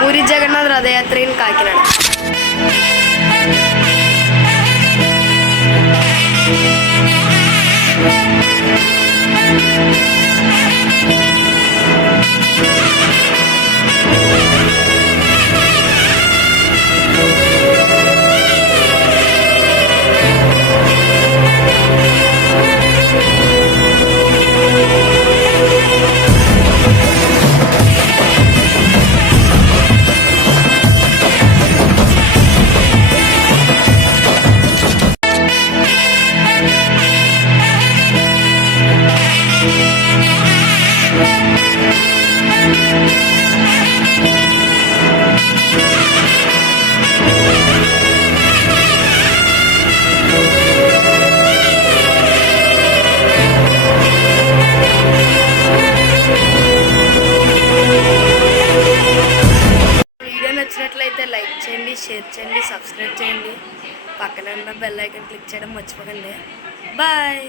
పూరి జగన్నాథ్ రథయాత్ర in Kakinada. నచ్చినట్లయితే like చేయండి, share చేయండి, సబ్స్క్రైబ్ చేయండి, పక్కన ఉన్న బెల్ ఐకాన్ క్లిక్ చేయడం మర్చిపోకండి. బాయ్.